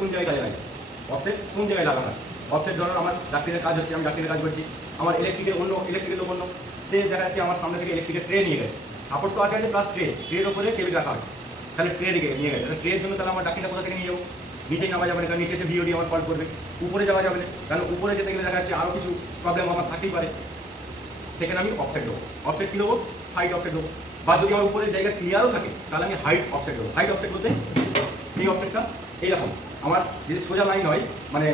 কোন জায়গায় কাজে লাগে, অফসেট কোন জায়গায় লাগানো। অফসেট ধরো আমার ডাক্তারের কাজ হচ্ছে, আমি ডাক্তারের কাজ করছি, আমার ইলেকট্রিকের লোক অন্য, সে দেখা যাচ্ছে আমার সামনে থেকে ইলেকট্রিকের ট্রে নিয়ে গেছে, সাপোর্ট তো আছে প্লাস ট্রের ওপরে কেবিল রাখা হয়, তাহলে ট্রে নিয়ে গেছে, তাহলে ট্রের জন্য তাহলে আমার ডাক্তারটা কোথা থেকে নিয়ে যাবো, নিচে নামা যাবে না, কারণ নিচে হচ্ছে ভিওডি আমার ফল্ট করবে, উপরে যাওয়া যাবে না, কারণ উপরে যেতে গেলে দেখা যাচ্ছে আরও কিছু প্রবলেম আমার থাকতেই পারে, সেখানে আমি অফসেট দেবো। অফসেট কী দেবো, সাইড অফসেট দেবো, বা যদি আমার উপরে জায়গা ক্লিয়ারও থাকে তাহলে আমি হাইট অফসেট দেবো। হাইট অফসেট বলতে এই অফসেটটা এইরকম, আমার যদি সোজা লাইন হয় মানে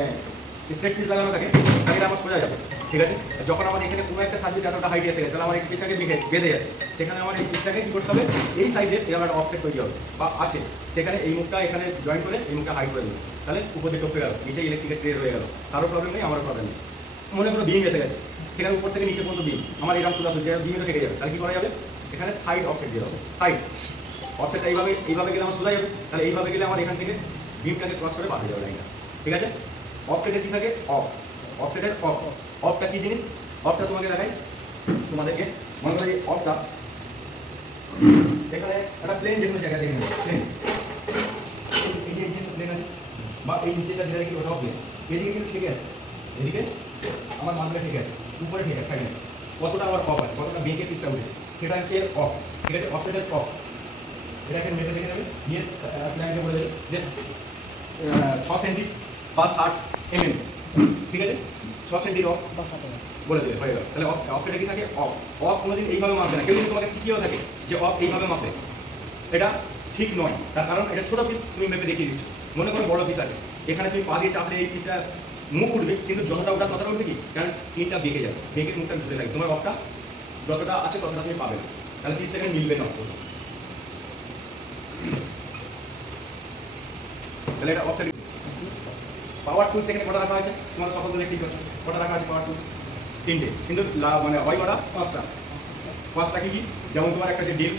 স্ট্রেট পিস লাগানো থাকে তাহলে আমার সোজা যাবে, ঠিক আছে। যখন আমার এখানে কোনো একটা সার্ভিস এতটা হাইট এসে গেছে তাহলে আমার এই পিসটাকে বেঁধে যাচ্ছে, সেখানে আমার এই পিসটাকে কী করতে হবে, এই সাইডে এরকম একটা অফসেট তৈরি হবে বা আছে, সেখানে এই মুখটা এখানে জয়েন করে এই মুখটা হাইট করে দেবো, তাহলে উপর দিয়ে টপকে গেল, নিচে ইলেকট্রিকের ট্রে হয়ে গেল, কারো প্রবলেম নেই, আমারও প্রবলেম নেই। মনে করো বিম এসে গেছে, সেখানে উপর থেকে নিচে পর্যন্ত বিম আমার এরকম সোজাসুজি বিমে থেকে যাবে, তাহলে কী করা যাবে, এখানে সাইড অফসেট দিয়ে দেবো। সাইড অফসেটটা এইভাবে গেলে আমার সোজা যাবে, তাহলে এইভাবে গেলে আমার এখান থেকে বিমটাকে ক্রস করে বাড়িয়ে যাবে লাইনটা, ঠিক আছে। অফসেটে কী থাকে, অফসেটের অফটা কী জিনিস, অফটা তোমাকে দেখাই তোমাদেরকে। মনে করি অফটা এখানে একটা প্লেন, যে কোনো জায়গায় দেখে নেবো প্লেন, এই যে জিনিসটা প্লেন আছে বা এই নিচেটা যেটা কি ওটাও প্লেন, এদিকে কিন্তু ঠিক আছে, এদিকে আমার মানটা ঠিক আছে, উপরে ঠিক আছে, ফাইনাল কতটা আমার অফ আছে, কতটা বেঁকে পিসটা উঠে, সেটা হচ্ছে অফ, ঠিক আছে। অফসেটের অফ এটাকে মেপে দেখে নেবে, নিয়ে প্ল্যানকে বলে দেবে যে 6 সেন্টি বা 60 mm, ঠিক আছে, 6 সেন্টি অফ বলে দেবে, হয়ে গেল। তাহলে অফসেটে কি থাকে, অফ কোনোদিন এইভাবে মাপবে না, কেউ যদি তোমাকে শিখিয়েও থাকে যে অফ এইভাবে মাপবে, এটা ঠিক নয়, তার কারণ এটা ছোটো পিস তুমি মেপে দেখিয়ে দিচ্ছ। মনে করো বড় পিস আছে, এখানে তুমি পা দিয়ে চাপলে এই পিসটা মুখ উঠবে, কিন্তু যতটা ওটা ততটা উঠবে কি, কারণ স্ক্রিনটা বেঁকে যাবে, বেঁকে মুখটা ঢুকে থাকে, তোমার অফটা যতটা আছে ততটা তুমি পাবে না, তাহলে পিস সেখানে মিলবে না। তাহলে এটা অফসেট। পাওয়ার টুলস এখানে কটা রাখা আছে, তোমার সকল দেখতেই পাচ্ছ কটা রাখা আছে পাওয়ার টুলস, 3টে, কিন্তু মানে হয় কটা, 5টা কি, যেমন তোমার একটা হচ্ছে ডিল,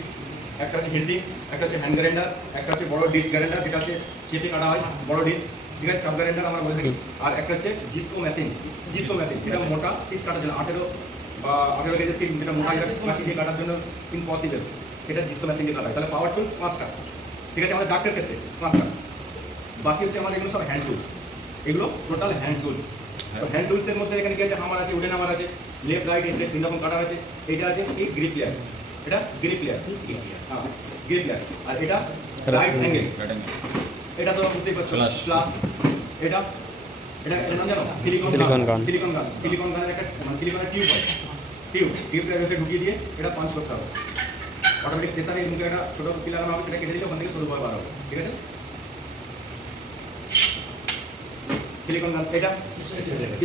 একটা হচ্ছে হিল্ডিং, একটা হচ্ছে হ্যান্ড গ্রাইন্ডার, একটা হচ্ছে বড় ডিস্ক গ্রাইন্ডার যেটা হচ্ছে চেপে কাটা হয়, বড় ডিস্ক, ঠিক আছে, চাপ গ্রাইন্ডার আমরা বলে থাকি, আর একটা হচ্ছে জিসকো মেশিন, যেটা মোটা সিট কাটার জন্য 18 কেজি সিট, যেটা মোটা কাঁচি দিয়ে কাটার জন্য ইম্পসিবল, সেটা জিসকো মেশিন দিয়ে কাটা হয়। তাহলে পাওয়ার টুলস 5টা, ঠিক আছে, আমাদের ডাক্তারের ক্ষেত্রে 5টা। বাকি হচ্ছে আমার এগুলো সব হ্যান্ড টুলস, এগুলো টোটাল হ্যান্ড টুলস। তো হ্যান্ড টুলসের মধ্যে এখানে কি আছে, হামার আছে, উডেন হামার আছে, লেফট রাইট স্টেট 3 রকম কাটার আছে, এটা আছে কি গ্রিপ প্লেয়ার, এটা গ্রিপ প্লেয়ার, হ্যাঁ গ্রিপ প্লেয়ার, আর এটা রাইট অ্যাঙ্গেল, এটা তো বুঝতেই পারছো প্লাস, এটা নাম জানো, সিলিকন গানের একটা সিলিকনের টিউবটা ঢুকিয়ে দিয়ে এটা পাঞ্চ করতে হবে, অটোমেটিক প্রেসারে এই মুখে একটা ছোটো কুপি লাগানো হবে, সেটা কেটে দিলে ওখান থেকে সরু ভাবে বার হবে, ঠিক আছে। সিলিকন গান এটা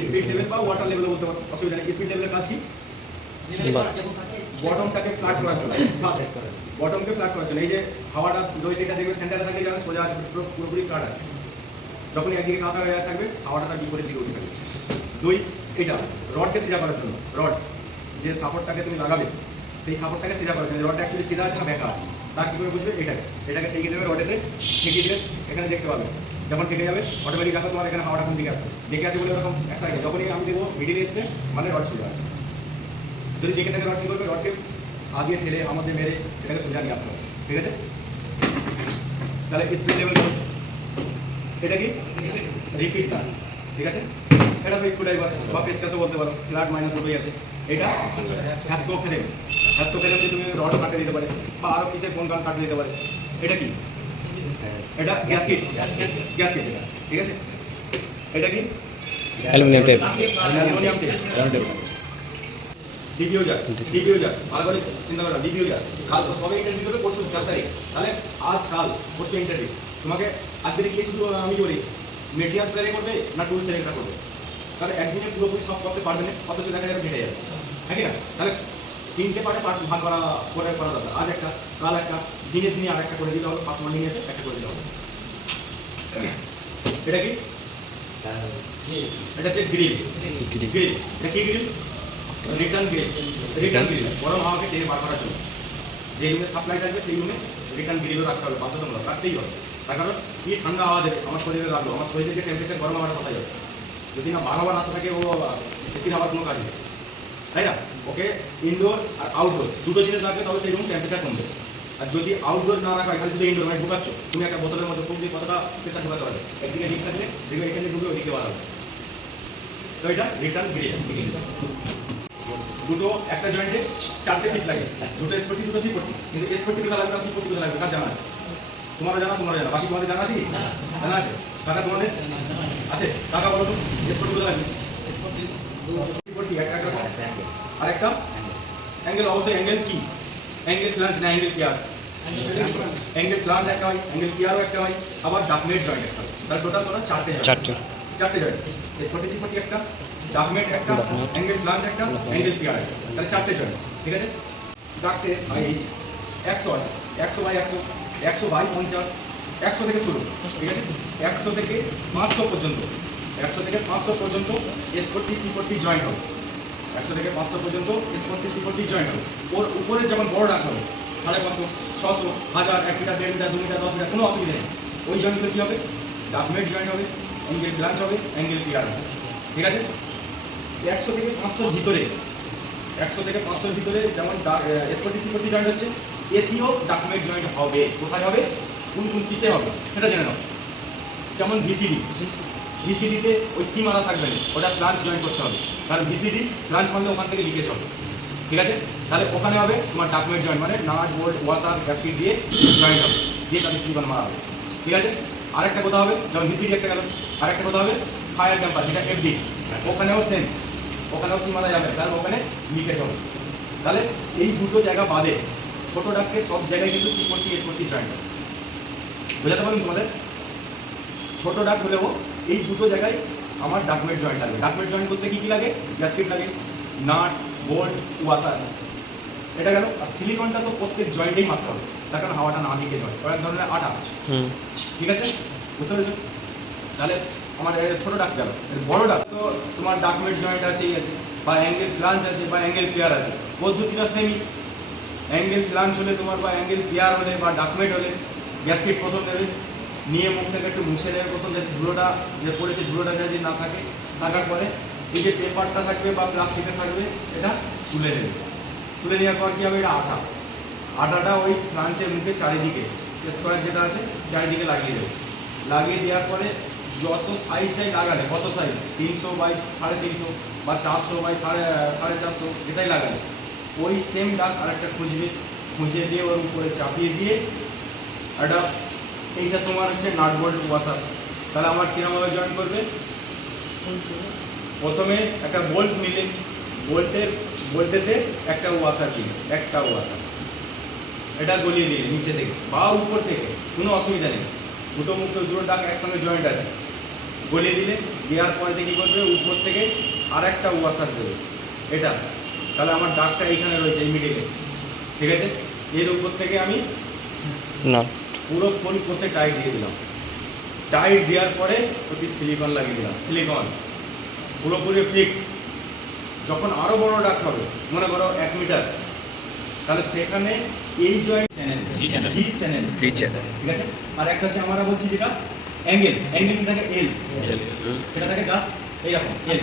স্পিড লেভেল বা ওয়াটার লেভেল বলতে পারো, অসুবিধা নেই। স্পিড লেভেলের কাজ কি, বটমটাকে ফ্ল্যাট করার জন্য, বটমকে ফ্ল্যাট করার জন্য, এই যে হাওয়াটা রয়েছে এটা দেখবে সেন্টারে থাকলে যাবে সোজা আছে, পুরোপুরি ফ্ল্যাট আছে, যখনই একদিকে কাঁপা হয়ে থাকবে হাওয়াটা তার বিপরীত দিকে উঠে থাকবে। 2 এটা রডকে সিধা করার জন্য, রড যে সাপোর্টটাকে তুমি লাগাবে সেই সাপোর্টটাকে সিধা করার জন্য, রডটা অ্যাকচুয়ালি সিধা আছে না বেঁকা আছে, তার কী করে বুঝবে, এটাকে ঠেকে দেবে, রডেতে ঠেকিয়ে দিলে এখানে দেখতে পাবে, যখন কেটে যাবে অটোমেটিক দেখো তোমার এখানে হাওয়াটা কোন দিকে আসছে, দেখে আছে বলে এরকম একসাথে, যখনই আমি দেখবো মিডিলে এসছে মানে রড সোজা আছে, যদি দেখে থাকে রড কী করবে, রডকে আগিয়ে ঠেলে আমাদের মেরে সেটাকে সোজা নিয়ে আসতে হবে, ঠিক আছে। তাহলে স্পিড লেভেল এটা কি রিপিট না, ঠিক আছে। এটা তো স্ক্রুড্রাইভার বা পেচকাসও বলতে পারো, ফ্ল্যাট মাইনাস দুটোই আছে। এটা হ্যাসকো ফ্রেম দিয়ে তুমি রড কাটে দিতে পারে বা আরও পিসের কোন গান কাটে দিতে পারে। এটা কি, এটা গ্যাসকিট এটা, ঠিক আছে। এটা কি অ্যালুমিনিয়াম টেপ, ডিপিও যাক ভালো করে চিন্তা করো, ডিপিও যাক কাল তবে ইন্টারভিউ দেবে পরশু 4 তারিখ, তাহলে আজ কাল পরশু ইন্টারভিউ, তোমাকে আজকে কি শুধু আমি বলি মেটেরিয়াল সেরে করবে না টুল সেরেটা করবে, তাহলে একদিনে পুরোপুরি সব করতে পারবে না, অথচ দেখা যাবে ঘেটে যাবে, হ্যাঁ কি না। তাহলে 3টে পার্টে ভাগ করা দরকার, আজ একটা কাল একটা, দিনে আর একটা করে দিতে হবে, ফার্স্ট মর্নিং এসে একটা করে দিতে হবে। এটা কি, এটা হচ্ছে গ্রিল, এটা কি গ্রিল, রিটার্ন গ্রিল, গরম হাওয়াকে টেনে বার করার জন্য, যে রুমে সাপ্লাই থাকবে সেই রুমে রিটার্ন গ্রিলও রাখতে হবে, বাধ্যতামূলক রাখতেই হবে, তার কারণ কি ঠান্ডা হাওয়া দেবে আমার শরীরে লাগলো, আমার শরীরে যে টেম্পারেচার গরম হাওয়াটা কোথায় যাবে, যদি না 12 বার আসা থাকে ও এসির হাওয়ার কোনো কাজ নেই, তাই না। ওকে ইনডোর আর আউটডোর দুটো জিনিস লাগবে, তবে সেই রুম টেম্পারেচার কমবে, আর যদি আউটডোর না রাখা হয় খালি শুধু ইনডোর মানে ঢুকাচ্ছ, তুমি একটা বোতলের মধ্যে ফুক দিয়ে কতটা প্রেসার ঢুকাতে পারবে, একদিকে লিক থাকলে দেখবে এখানে ঢুকে ওইদিকে বাড়াবে। তো এটা রিটার্ন গ্রিল। দুটো একটা জয়েন্টে 4টে পিস লাগে, দুটো এসপটি দুটো সিপটি, কিন্তু এসপটি কোথায় লাগবে আর সিপটি কোথায় লাগবে কার জানা আছে? তোমারও জানা, তোমারও জানা, বাকি তোমাদের জানা আছে কি? জানা আছে? কাকা তোমাদের আছে? কাকা বলো তো এসপটি কোথায় লাগবে? সিপটি একটা একটা আর একটা অ্যাঙ্গেল, অবশ্যই অ্যাঙ্গেল কি? অ্যাঙ্গেল ফ্লাঞ্জ না অ্যাঙ্গেল পিয়ার? অ্যাঙ্গেল ফ্লাঞ্জ একটা হয়, অ্যাঙ্গেল পিয়ারও একটা হয়, আবার ডাকমেট জয়েন্ট একটা হয়। তাহলে টোটাল তোমরা চারটে জয়েন্ট, এসপটি সিপটি একটা, ডাকমেট একটা, অ্যাঙ্গেল ফ্লাঞ্জ একটা, অ্যাঙ্গেল পিয়ার একটা, তাহলে চারটে জয়েন্ট। ঠিক আছে? ডাক্টের সাইজ 100 আছে, 100 বাই 100, 100 বাই 50, 100 থেকে শুরু। ঠিক আছে? 100 থেকে 500 পর্যন্ত, 100 থেকে 500 পর্যন্ত এসপটি সিপটি জয়েন্ট হবে। 100 থেকে 500 পর্যন্ত এসপটি সিপটি জয়েন্ট হবে। ওর উপরে যেমন বড় রাখা হবে 550, 600, 1000, 1 মিটার, 1.5 মিটার, 2 মিটার, 10 মিটার, কোনো অসুবিধা নেই। ওই জয়েন্টগুলো কী হবে? ডাকমেট জয়েন্ট হবে, অ্যাঙ্গেল ফ্লাঞ্জ হবে, অ্যাঙ্গেল পিয়ার হবে। ঠিক আছে? 100 থেকে 500 ভিতরে, 100 থেকে 500 ভিতরে যেমন এসপটি সিপটি জয়েন্ট হচ্ছে, এটিও ডাকমেট জয়েন্ট হবে। কোথায় হবে? কোন কোন পিসে হবে সেটা জেনে নাও। যেমন ভিসিডি, ভিসিডিতে ওই সি মারা থাকবে না, ওটা ফ্লাঞ্জ জয়েন্ট করতে হবে, কারণ ভিসিডি ফ্লাঞ্জ মারলে ওখান থেকে লিকেজ হবে। ঠিক আছে? তাহলে ওখানে হবে তোমার ডাকমেট জয়েন্ট, মানে নাট বোল্ট ওয়াসার গ্যাসকিট দিয়ে জয়েন্ট হবে, দিয়ে তাদের স্লিপার মারা হবে। ঠিক আছে? আরেকটা কথা হবে, যেমন ভিসিডি একটা গেল, আরেকটা কথা হবে ফায়ার ক্যাম্পার, যেটা এফডি, ওখানেও সেম, ওখানেও সি মারা যাবে, কারণ ওখানে লিকেজ হবে। তাহলে এই দুটো জায়গা বাদে ছোটো ডাককে সব জায়গায় কিন্তু সিপটি এসপটি জয়েন্ট হবে। বোঝাতে পারবেন তোমাদের? ছোটো ডাক হলেও এই দুটো জায়গায় আমার ডাকমেট জয়েন্ট লাগবে। ডাকমেট জয়েন্ট করতে কী কী লাগে? গ্যাসকিট লাগে, নাট বোল্ট ওয়াসার, এটা গেল। আর সিলিকনটা তো প্রত্যেক জয়েন্টেই মারতে হবে, তার কারণ হাওয়াটা না লিকেজ হয়, এক ধরনের আটা। ঠিক আছে? বুঝতে পেরেছো? তাহলে আমার ছোটো ডাক গেল। বড় ডাক তো তোমার ডাকমেট জয়েন্ট আছেই আছে, বা অ্যাঙ্গেল ফ্লাঞ্জ আছে, বা অ্যাঙ্গেল পিয়ার আছে। পদ্ধতিটা সেমই। অ্যাঙ্গেল ফ্লাঞ্জ হলে তোমার, বা অ্যাঙ্গেল পিয়ার হলে, বা ডাকমেট হলে গ্যাসকিট প্রথম নেবে, নিয়ে মুখটাকে একটু মুছে নেবে প্রথম, যাতে ধুলোটা যে পড়েছে ধুলোটা যদি না থাকে, থাকার পরে এই যে পেপারটা থাকবে বা প্লাস্টিকটা থাকবে এটা তুলে নেবে। তুলে নেওয়ার পর কী হবে? এটা আটা, আটাটা ওই ফ্লাঞ্চের মুখে চারিদিকে স্কোয়ার যেটা আছে চারিদিকে লাগিয়ে দেবে। লাগিয়ে দেওয়ার পরে যত সাইজ চাই লাগালে, কত সাইজ, 300 বাই 350 বা 400 বাই 450, এটাই লাগালে ওই সেম ডাক আরেকটা খুঁজবে, খুঁজে দিয়ে ওর উপরে চাপিয়ে দিয়ে একটা, এইটা তোমার হচ্ছে নাট বোল্ট ওয়াসার। তাহলে আমার কিরমভাবে জয়েন করবে? প্রথমে একটা বোল্ট নিলে, বোল্টেতে একটা ওয়াসার দিলে, একটা ওয়াসার, এটা গলিয়ে দিলে নিচে থেকে বা উপর থেকে, কোনো অসুবিধা নেই। দুটো মুখ দুটো ডাক একসঙ্গে জয়েন্ট আছে, গলিয়ে দিলে, দেওয়ার পরে কী করবে? উপর থেকে আর একটা ওয়াসার দেবে এটা। তাহলে আমার ডাকটা এইখানে রয়েছে এই মিডিলে। ঠিক আছে? এর উপর থেকে আমি পুরো ফুল কোষে টাইট দিয়ে দিলাম। টাইট দেওয়ার পরে ওটি সিলিকন লাগিয়ে দিলাম, সিলিকন পুরোপুরি ফিক্স। যখন আরও বড় ডাক হবে, মনে করো 1 মিটার, তাহলে সেখানে এই জয়েন্ট চ্যানেল, জি চ্যানেল, ঠিক আছে? আর একটা হচ্ছে আমরা বলছি যেটা অ্যাঙ্গেল, অ্যাঙ্গেল থাকে এল, সেটা থাকে জাস্ট এইরকম এল।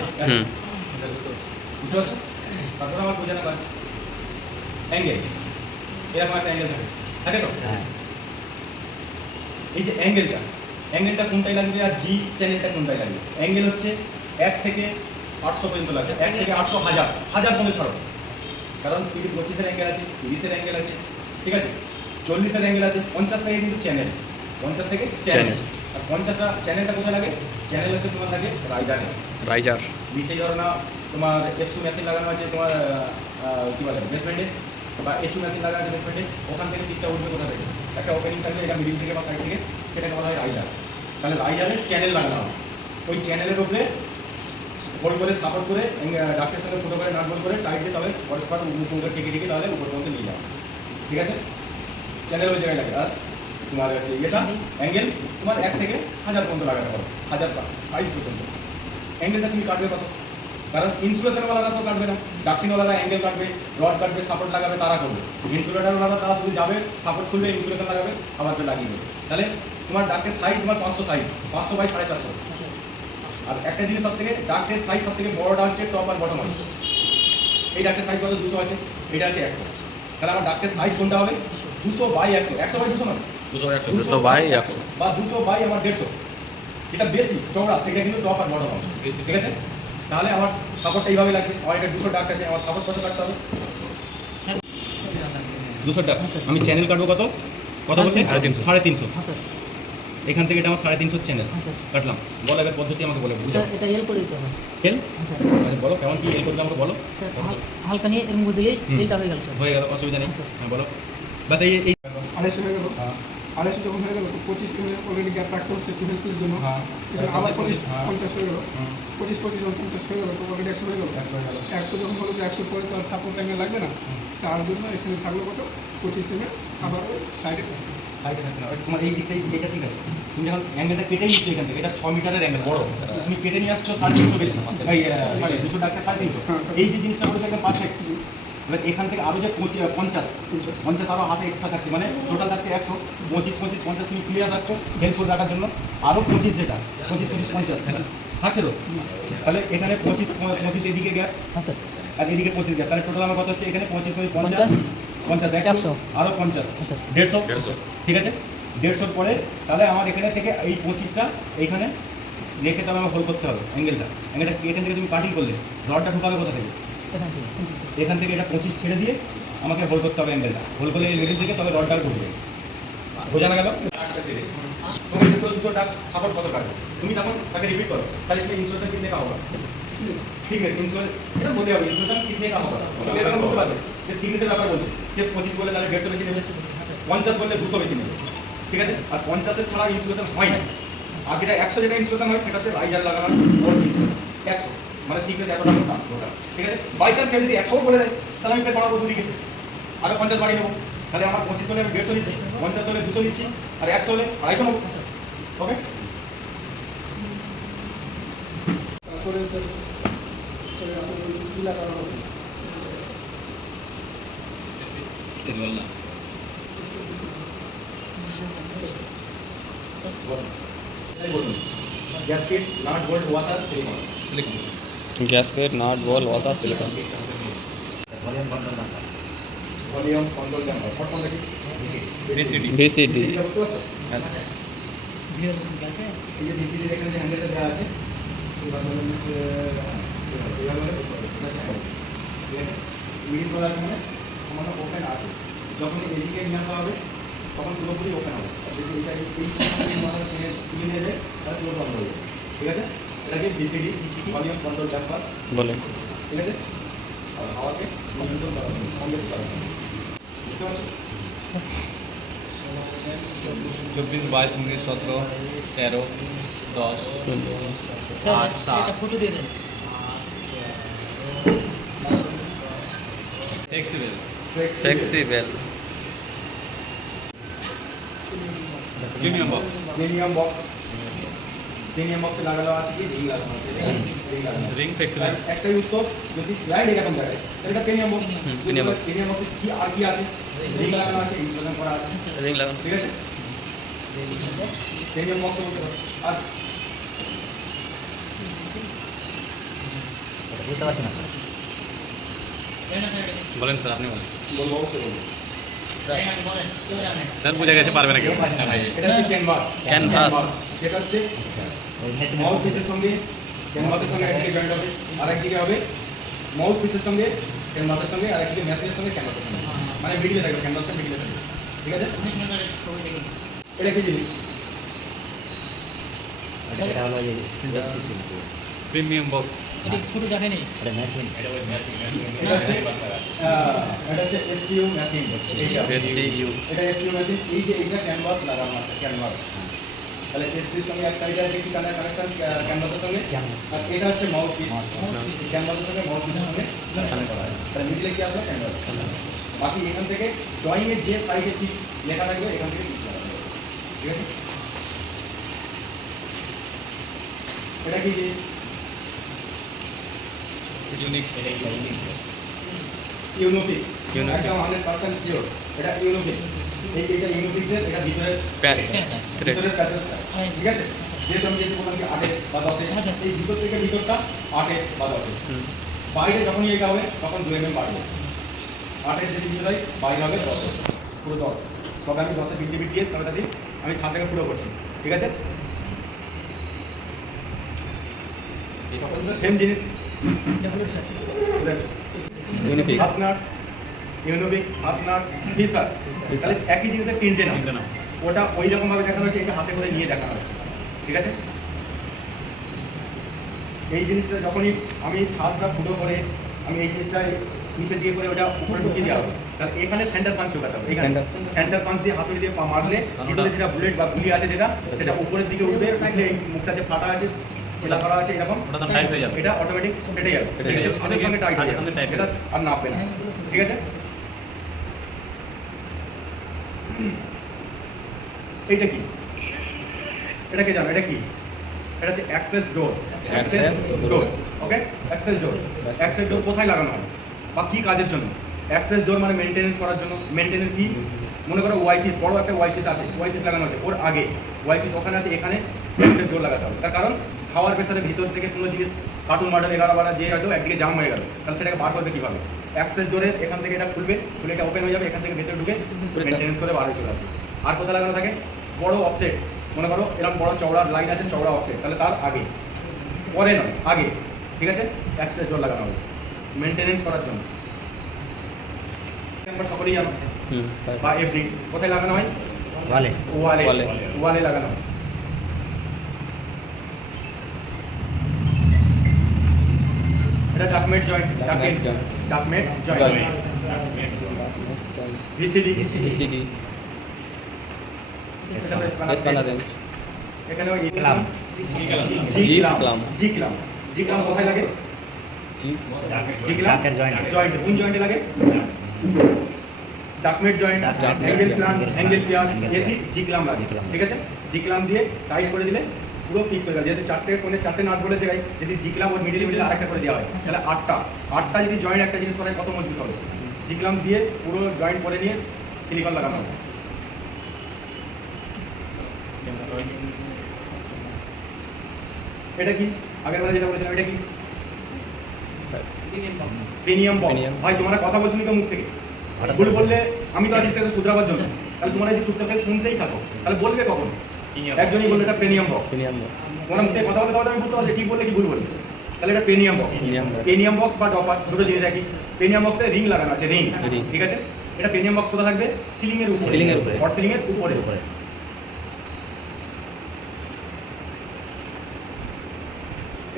বুঝতে পারছো? তারপর আমার বোঝানো কাজ অ্যাঙ্গেল, এরকম একটা অ্যাঙ্গেল থাকে, থাকে তো? এই যে অ্যাঙ্গেলটা কোনটাই লাগবে, আর জি চ্যানেলটা কোনটাই লাগবে? অ্যাঙ্গেল হচ্ছে 1 থেকে 800 পর্যন্ত লাগবে, 1 থেকে 800, 1000 পর্যন্ত ছড়ো, কারণ 25-এর অ্যাঙ্গেল আছে, 30-এর অ্যাঙ্গেল আছে, ঠিক আছে, 40-এর অ্যাঙ্গেল আছে, 50 থেকে কিন্তু চ্যানেল, 50 থেকে চ্যানেল। আর 50টা চ্যানেলটা কোথায় লাগে? চ্যানেল হচ্ছে তোমার লাগে রাইজার, নিচে ধরো না তোমার এফসু মেশিন লাগানো আছে, তোমার কী বলে বেসমেন্টে, বা এইচু মেশিন লাগানো আছে বেসমেন্টে, ওখান থেকে পিসটা উঠবে কোথা থেকে? একটা ওপেনিং থাকবে, এটা মিডিল থেকে বা সাইড থেকে, সেটাকে বলা হয় রাইজার। তাহলে রাইজারে চ্যানেল লাগানো হবে, ওই চ্যানেলের উপরে বড় করে সাপোর্ট করে ডাক্তের সঙ্গে ফুটো করে নাট বল করে টাইট দিয়ে, তবে পরস্পর মুখে টিকে তাহলে উপর পর্যন্ত নিয়ে যাওয়া। ঠিক আছে? চ্যানেল ওই জায়গায় লাগে। আর তোমার হচ্ছে এটা অ্যাঙ্গেল তোমার 1 থেকে 1000 পর্যন্ত লাগাতে পারো, 1000 সাইজ পর্যন্ত। অ্যাঙ্গেলটা তুমি কাটবে কত? কারণ ইনসুলেশনওয়ালারা তো কাটবে না, ডাক্টিনওয়ালারা অ্যাঙ্গেল কাটবে, রড কাটবে, সাপোর্ট লাগাবে, তারা করবে। ইনসুলেটারওয়ালারা তারা শুধু যাবে, সাপোর্ট খুলবে, ইনসুলেশন লাগাবে, আবার লাগিয়ে দেবে। তাহলে তোমার ডাক্টের সাইজ তোমার 500 সাইজ, 500 বাই 450। আর একটা জিনিস সব থেকে ডাক্টের সাইজ সব থেকে বড়টা হচ্ছে টপ আর বটম আছে। এই ডাক্টের সাইজ কত? 200 আছে, এটা আছে 100। তাহলে আমার ডাক্টের সাইজ কোনটা হবে? 200/100 নয়, 200/100 বা 200/150, যেটা বেশি চওড়া সেটা কিন্তু টপ আর বটম হবে, ঠিক আছে? তাহলে আমার সাপোর্টটা এইভাবে লাগবে। আমার এটা 200 ডাক আছে, আমার সাপোর্ট কত কাটতে হবে? 200 টাকা। আমি চ্যানেল কাটবো কত বলতে? 350। হ্যাঁ স্যার। এখান থেকে এটা আমার 350 চ্যানেল হ্যাঁ স্যার। কাটলাম। বলো এবার পদ্ধতি আমাকে বলে বুঝাও। স্যার এটা এল করে দিতে হবে। এল হ্যাঁ স্যার। আচ্ছা বলো কেমন কি এল করলে আমাকে বলো। স্যার হালকা নিয়ে এর মধ্যে দিলেই এলটা হয়ে গেল স্যার। হয়ে গেল, অসুবিধা নেই। আচ্ছা। হ্যাঁ বলো। বাস এই 250 হয়ে গেল। হ্যাঁ 250 যখন হয়ে গেল তো 25 অলরেডি গ্যাপ রাখতে হচ্ছে 250 জন্য। হ্যাঁ এখানে আবার 25 হ্যাঁ 50 হয়ে গেল। হুম, 25 যখন 50 হয়ে গেল তো অলরেডি 100 হয়ে গেল। 100 হয়ে গেল। 100 যখন হলো তো 100 পরে তো আর সাপোর্ট অ্যাঙ্গেল লাগবে না। তার জন্য এখানে থাকলো কত 25 আবার ওই সাইডে থাকছে। সাইডে থাকছে না, ওই তোমার এই দিকটাই এটা ঠিক আছে। তুমি যখন অ্যাঙ্গেলটা কেটে নিচ্ছ এখান থেকে, এটা 6 মিটারের অ্যাঙ্গেল বড়, তুমি কেটে নিয়ে আসছো 350 বেশি, এই 200 টাকা 350। হ্যাঁ, এই যে জিনিসটা বলেছে একদম পারফেক্ট। এবার এখান থেকে আরো যে 50 আরো হাতে এক্সট্রা থাকছে, মানে টোটাল থাকছে 100, 25 50 তুমি ক্লিয়ার রাখছো হেল্প করে রাখার জন্য। আরো 25 যেটা 25 50 থাকছে তো, তাহলে এখানে 25 এদিকে গ্যাপ হ্যাঁ স্যার। আর এদিকে 25 গ্যাপ, তাহলে টোটাল আমার কত হচ্ছে এখানে 25 50 50 100 আরো 50 আচ্ছা। 150, ঠিক আছে? 150 পরে তাহলে আমার এখানে থেকে এই 25টা এইখানে রেখে তাহলে আমার হোল করতে হবে অ্যাঙ্গেলটা এখান থেকে তুমি কাটিং করলে রডটা ঢুকাবে কোথা থেকে? এখান থেকে 25 এখান থেকে এটা 25 ছেড়ে দিয়ে আমাকে হোল করতে হবে অ্যাঙ্গেলটা, হোল করলে এই লেভেল থেকে তবে রডটা ঢুকবে। বোঝানো গেল? তোমার 200 টাকা সাপোর্ট কত কাটবে তুমি তখন তাকে রিপিট করো, তাহলে इसमें इंस्ट्रक्शन कितने का होगा? ঠিক আছে, এটা বলে হবে इंस्ट्रक्शन कितने का होगा, এটা বুঝতে পারবে যে thickness এর ব্যাপার বলছে। সে 25 বলে তাহলে 150 বেশি নেবে, 50 বললে 200 বেশি নেবে, ঠিক আছে? আর 50 এর ছাড়া ইনস্টলেশন হয় না। আর যেটা 100 যেটা ইনস্টলেশন হয় সেটা হচ্ছে রাইজার লাগানোর ফোর ইনস্টলেশন 100, মানে thickness এতটা মোটা ওটা, ঠিক আছে? বাই চান্স যদি 100 বলে দেয় তাহলে আমি ফের বাড়াবো দুদিকে, আরো 50 বাড়িয়ে নেবো। তাহলে আমার 25 হলে আমি 150 নিচ্ছি, 50 হলে 200 নিচ্ছি, আর 100 হলে 250 নেবো। ওকে, তারপরে স্যার আপনার কি লাগানো হবে? বলুন gasket nut bolt washer silicone gasket nut bolt washer silicone volume control camera short form দেখি ভিসিডি এটা বুঝতে পারছো? ভিডিওর মধ্যে আছে। এই যে ডিসিডি এর এখানে যে হ্যান্ডেলটা দেওয়া আছে এবার ধরুন এইভাবে বুঝতে পারবে, ঠিক আছে? ঠিক আছে, মিডিল করা আছে মানে সামান্য ওপেন আছে, যখন এদিকে নিয়ে আসা হবে তখন পুরোপুরি ওপেন হবে। আর যদি এটা এই মাথাটা তুলে নিয়ে যায় তাহলে পুরো বন্ধ হয়ে যাবে, ঠিক আছে? এটাকে ডিসিডি ভলিউম কন্ট্রোল ক্যামেরা, বলে ঠিক আছে? আর হাওয়াকে নিয়ন্ত্রণ করা হবে, কম বেশি করা হবে, বুঝতে পারছো? 24 22 19 17 13 10 স্যার 8 7 একটা ফটো দিয়ে দেন। Flexible flexible premium box premium বক্সে লাগানো আছে কি রিং লাগানো আছে, রিং লাগানো আছে। রিং ফ্লেক্সিবল একটাই উত্তর, যদি ক্লায়েন্ট এরকম জায়গায় তাহলে এটা premium box. premium box। Premium বক্সে কি আর কি আছে? রিং লাগানো আছে, ইনস্টলেশন করা আছে, রিং লাগানো ঠিক আছে? প্রিমিয়াম বক্স বলতে পারো। আর বুঝতে পারছি না, বলেন স্যার আপনি বলেন বলবো অবশ্যই বলবো। স্যার বুঝে গেছে পারবে না কেউ এটা হচ্ছে ক্যানভাস, Canvas। যেটা হচ্ছে মাউথ পিসের সঙ্গে ক্যানভাসের সঙ্গে একদিকে জয়েন্ট হবে, আর একদিকে হবে মাউথ পিসের সঙ্গে ক্যানভাসের সঙ্গে, আর একদিকে মেশিনের সঙ্গে ক্যানভাসের সঙ্গে, মানে মিডিলে থাকবে, ক্যানভাসটা মিডিলে থাকবে, ঠিক আছে? এটা কি জিনিস? এটা হলো যে প্রিমিয়াম বক্স এটা ফটো দেখেনি। এটা হচ্ছে এটা হচ্ছে এফসিইউ মেশিন, FCU এটা এফসিইউ মেশিন। এই যে এইটা ক্যানভাস লাগানো আছে, ক্যানভাস, তাহলে এফসিইউর সঙ্গে এক সাইডে আছে কি কানেকশন ক্যানভাসের সঙ্গে, আর এটা হচ্ছে মাউথ পিস, ক্যানভাসের সঙ্গে মাউথ পিসের সঙ্গে কানেকশন করা আছে। তাহলে মিডলে কি আসবে? ক্যানভাস। বাকি এখান থেকে ড্রয়িং এর যে সাইডে পিস লেখা থাকবে এখান থেকে পিস লাগানো হবে, ঠিক আছে? এটা কি জিনিস? Unique Unifix, Unifix। একদম 100% শিওর এটা ইউনোফিক্স। এইটা ইউনোফিক্সের এটা ভিতরের প্যাসেজটা, ঠিক আছে? যেহেতু আমি যেহেতু বললাম কি 8 বা 10 হ্যাঁ স্যার। এই ভিতর থেকে ভিতরটা 8 বা 10, বাইরে যখনই এটা হবে তখন 2 mm বাড়বে। 8 যদি ভিতরে হয় বাইরে হবে 10, পুরো 10, তবে আমি 10-এ বিট দিয়ে তাহলে দিই আমি ছাদটাকে পুরো করছি, ঠিক আছে? সেম জিনিস ডাবল শার্ট ইউনিফিক্স ফাস্টনার, ইউনোবিক্স, ফাস্টনার, ফিসার, তাহলে একই জিনিসের তিনটে নাম। তিনটে নাম। ওটা ওই রকমভাবে দেখানো হচ্ছে, এটা হাতে করে নিয়ে দেখানো হচ্ছে, ঠিক আছে? এই জিনিসটা যখনই আমি ছাদটা ফুটো করে আমি এই জিনিসটা নিচে দিয়ে করে ওটা উপরে ঢুকিয়ে দেওয়া হবে, তাহলে এখানে সেন্টার পাঞ্চ ঢোকাতে হবে। এখানে Center. সেন্টার পাঞ্চ দিয়ে হাতুড়ি দিয়ে মারলে ভিতরে যেটা বুলেট বা গুলি আছে যেটা সেটা উপরের দিকে উঠবে, উঠলে এই মুখটা যে ফাটা আছে চেলা করা আছে এরকম, ওটা তো টাইট হয়ে যাবে। এটা অটোমেটিক ফেটে যাবে, ফেটে যাবে। ছাদের সঙ্গে টাইট হয়ে ছাদের সঙ্গে যাবে, tight এটা হয়ে আর নাপবে না, ঠিক আছে? এইটা কি? এটা কে জানো এটা কি? এটা হচ্ছে অ্যাক্সেস ডোর। Access door. ওকে, অ্যাক্সেস ডোর। অ্যাক্সেস ডোর কোথায় লাগানো হয় বা কি কাজের জন্য? অ্যাক্সেস ডোর মানে মেইনটেনেন্স করার জন্য। মেইনটেনেন্স কি? মনে করো ওয়াইপিস, বড় একটা ওয়াইপিস আছে, ওয়াইপিস লাগানো আছে, ওর আগে ওয়াইপিস ওখানে আছে, এখানে অ্যাক্সেস ডোর লাগাতে হবে। তার কারণ খাওয়ার প্রেসারে ভিতর থেকে কোনো জিনিস কার্টুন মার্টন 11-12 যে হয়তো একদিকে জাম হয়ে গেল, তাহলে সেটাকে বার করবে কীভাবে? অ্যাক্সেস ডোরের এখান থেকে এটা খুলবে, খুলে এটা ওপেন হয়ে যাবে, এখান থেকে ভেতরে ঢুকে মেইনটেনেন্স করে বাইরে চলে আসে। আর কোথায় লাগানো থাকে? বড় অফসেট, মনে করো এরকম বড় চওড়া লাইন আছে, চওড়া অফসেট, তাহলে তার আগে, পরে নয় আগে, ঠিক আছে? অ্যাক্সেস ডোর লাগানো হবে মেইনটেনেন্স করার জন্য। আমরা সকলেই জানো বা এফডি কোথায় লাগানো হয়? ওয়ালে ওয়ালে, ওয়ালে। ওয়ালে লাগানো হয়। এটা Duckmate joint, Duckmate joint. Duckmate Joint. Joint, VCD, VCD spanner range এখানে ওই ক্লাম। জি ক্লাম। ক্লাম, জি ক্লাম, জি ক্লাম কোথায় লাগে? জি জি ক্লাম ডাকের joint. জয়েন্ট, কোন জয়েন্টে লাগে? Duckmate joint, Duckmate angle joint. Flange, angle pier, Angle এটি pier. জি ক্লাম লাগে, জি ক্লাম। ঠিক আছে? জি ক্লাম দিয়ে টাইট করে দিলে পুরো ফিক্স হয়ে গেল। যেহেতু চারটে কোণে চারটে নাট বলে জায়গায় যদি জি ক্লাম ওর মিডিল মিডিল আরেকটা করে দেওয়া হয়, তাহলে আটটা যদি জয়েন্ট একটা জিনিস করে কত মজবুত হবে? জি ক্লাম দিয়ে পুরো জয়েন্ট করে নিয়ে সিলিকন লাগানো হবে। এটা কি? আগের বেলা যেটা বলেছিলাম এটা কি? Premium box. Premium. ভাই তোমরা কথা বলছো না তো মুখ থেকে, ভুল বললে আমি তো আছি সেটা শুধরাবার জন্য, তাহলে তোমরা যদি চুপচাপ থেকে শুনতেই থাকো তাহলে বলবে কখন? একজনই বললো এটা প্রিমিয়াম বক্স, প্রিমিয়াম বক্স তোমার মুখে কথা বলতে বলতে আমি বুঝতে পারছি ঠিক বললে কি ভুল বললে। তাহলে এটা premium box. Premium box. Premium box বা ডফার দুটো জিনিস একই। প্রিমিয়াম বক্সে রিং লাগানো আছে, রিং, Ring. ঠিক আছে? এটা প্রিমিয়াম বক্স কোথায় থাকবে? সিলিং এর উপরে, Ceiling এর উপরে। ফর সিলিং এর উপরে। উপরে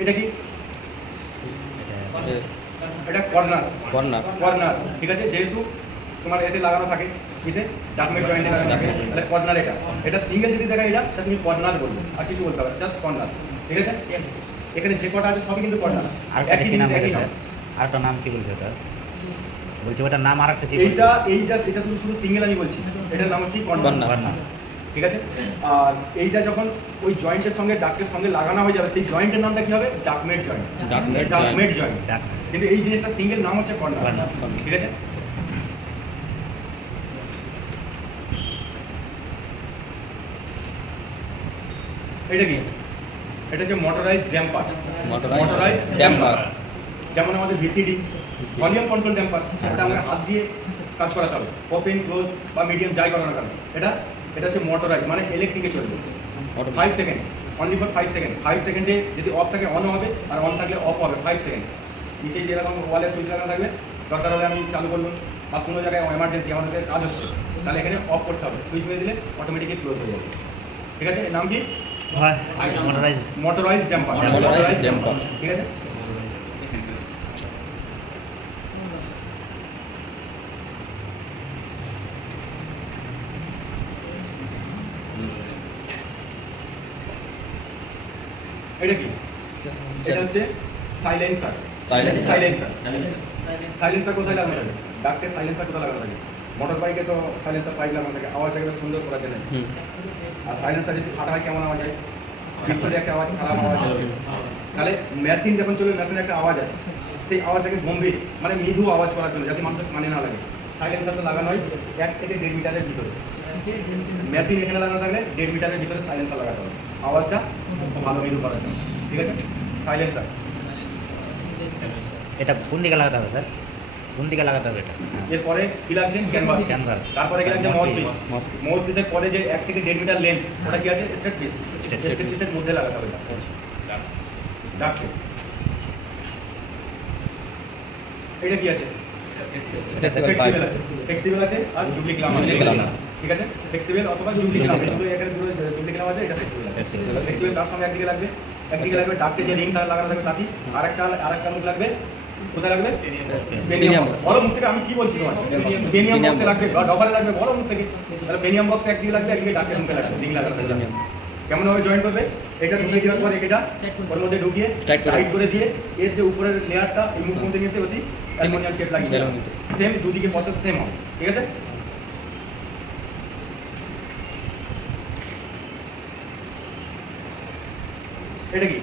এটা কি? এটা কর্নার, কর্নার কর্নার, ঠিক আছে? যেহেতু তোমার এতে লাগানো থাকে কিসে? ডাকমেট জয়েন্টে লাগানো থাকে, Duckmate. তাহলে কর্নার এটা। এটা সিঙ্গেল যদি দেখায় এটা তাহলে তুমি কর্নার বলবে, আর কিছু বলতে হবে, জাস্ট কর্নার, ঠিক আছে? এখানে যে কটা আছে সবই কিন্তু কর্নার, আর একই কি নাম জিনিস, একই বলছে? নাম। আরেকটা নাম কি বলছে ওটা? বলছি ওটার নাম আরেকটা কি? এইটা এটা তুমি শুধু সিঙ্গেল আমি বলছি, এটার নাম হচ্ছে কর্নার, কর্নার। কর্নার। ঠিক আছে? আর এইটা যখন ওই জয়েন্টের সঙ্গে ডাকের সঙ্গে লাগানো হয়ে যাবে, সেই জয়েন্টের নামটা কি হবে? ডাকমেট জয়েন্ট, Duckmate ডাকমেট joint. জয়েন্ট। ডাক কিন্তু এই জিনিসটা সিঙ্গেল নাম হচ্ছে কর্নার, কর্নার। ঠিক আছে? এটা কি? এটা হচ্ছে মোটরাইজড ড্যাম্পার, মোটরাইজড ড্যাম্পার যেমন আমাদের ভিসিডি ভলিউম কন্ট্রোল ড্যাম্পার, এটা আমরা হাত দিয়ে কাজ করাতে হবে, ওপেন ক্লোজ বা মিডিয়াম যাই করানো কাজ। এটা হচ্ছে মোটরাইজ মানে ইলেকট্রিকে চলবে। 5 সেকেন্ড, অনলি ফর 5 সেকেন্ড। 5 সেকেন্ডে যদি অফ থাকে অন হবে, আর অন থাকলে অফ হবে। 5 সেকেন্ড। নিচে যেরকম ওয়ালে সুইচ লাগানো থাকবে, দরকার হলে আমি চালু করলাম, বা কোনো জায়গায় এমার্জেন্সি আমাদের কাজ হচ্ছে, তাহলে এখানে অফ করতে হবে, সুইচ মেরে দিলে অটোমেটিকলি ক্লোজ হয়ে যাবে, ঠিক আছে? এর নাম কি? Motorise motorised damper, Motorized damper. ঠিক আছে? এটা কি? এটা হচ্ছে সাইলেন্সার, Silencer. সাইলেন্সার কোথায় লাগানো থাকে? ডাক্টে সাইলেন্সার কোথায় লাগানো থাকে? মোটর বাইকে তো সাইলেন্সার পাইপ লাগানো থাকে, আওয়াজটাকে সুন্দর করার জন্য। হুম আর সাইলেন্সার যদি ফাটা হয় কেমন আওয়াজ হয়? বিপরীতে একটা আওয়াজ, খারাপ আওয়াজ হয়। তাহলে মেশিন যখন চলবে, মেশিনের একটা আওয়াজ আছে, সেই আওয়াজটাকে গম্ভীর মানে মৃদু আওয়াজ করার জন্য, যাতে মানুষের কানে না লাগে, সাইলেন্সারটা লাগানো হয় 1 থেকে 1.5 মিটারের ভিতরে। মেশিন এখানে লাগানো থাকলে 1.5 মিটারের ভিতরে সাইলেন্সার লাগাতে হবে, আওয়াজটা ভালো মৃদু করার জন্য, ঠিক আছে? সাইলেন্সার এটা কোন দিকে লাগাতে হবে স্যার? কোন দিকে লাগাতে হবে এটা? এরপরে কি লাগছে ক্যানভাস, ক্যানভাস। তারপরে কি লাগছে মাউথ পিস। Mouthpiece। মাউথ পিসের পরে যে 1 থেকে 1.5 মিটার লেন্থ ওটা কি আছে স্ট্রেট পিস, Straight স্ট্রেট পিসের মধ্যে লাগাতে হবে ডাকটে। এটা কি আছে Flexible ফ্লেক্সিবল pipe। আছে, ফ্লেক্সিবল আছে আর জুবলি ক্লাম আছে, জুবলি ক্লাম। ঠিক আছে ফ্লেক্সিবল অথবা জুবলি ক্লাম, জুবলি কিন্তু এখানে পুরো জুবলি ক্লাম আছে, এটা ফ্লেক্সিবল আছে। Flexible। ফ্লেক্সিবল তার সঙ্গে একদিকে লাগবে, একদিকে লাগবে ডাকটে যে রিং তার লাগানো থাকবে তাতে, আরেকটা মুখ লাগবে, কোথায় লাগবে বেনিয়াম বক্স। বড় মুখ থেকে আমি কি বলছি তোমার বেনিয়াম বক্সে লাগবে, ডবলে লাগবে বড় মুখ থেকে, তাহলে বেনিয়াম বক্সে একদিকে লাগবে, একদিকে ডাকটের মুখে লাগবে রিং লাগানো থাকবে। কেমন ভাবে জয়েন করবে, এটা ঢুকিয়ে দেওয়ার পর এটা ওর মধ্যে ঢুকিয়ে Tight করে। টাইট করে দিয়ে এর যে উপরের লেয়ারটা এই মুখ মধ্যে নিয়ে এসে ওটি অ্যালুমিনিয়াম টেপ লাগিয়ে দেওয়া। Aluminium সেম দুদিকে প্রসেস সেম হবে, ঠিক আছে। এটা কি